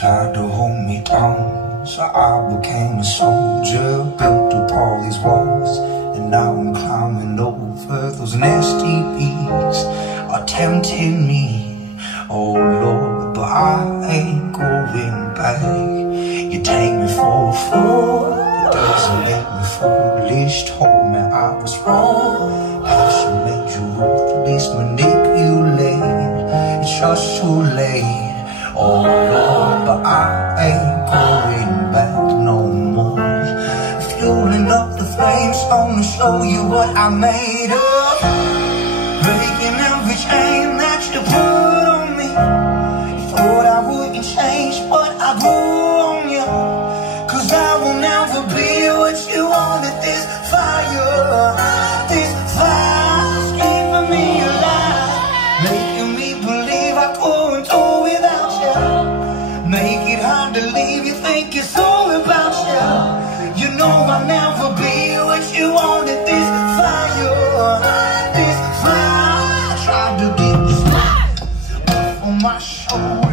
tried to hold me down, so I became a soldier, built up all these walls, and now I'm climbing over those nasty bees are tempting me, oh Lord, but I ain't going back. You take me for a fool, but doesn't make me foolish. Told me I was wrong, passion made you ruthless, manipulate. It's just too late. Oh Lord, but I ain't going back no more. Fueling up the flames, gonna show you what I made of. Breaking every chain that you put on me. You thought I wouldn't change, but I grew on you. Cause I will never be what you wanted. This fire's keeping me alive, making me believe I couldn't do without you. Make it hard to leave, you think it's all about you. You know I'll never be what you wanted. This fire tried to get this off on my shoulder.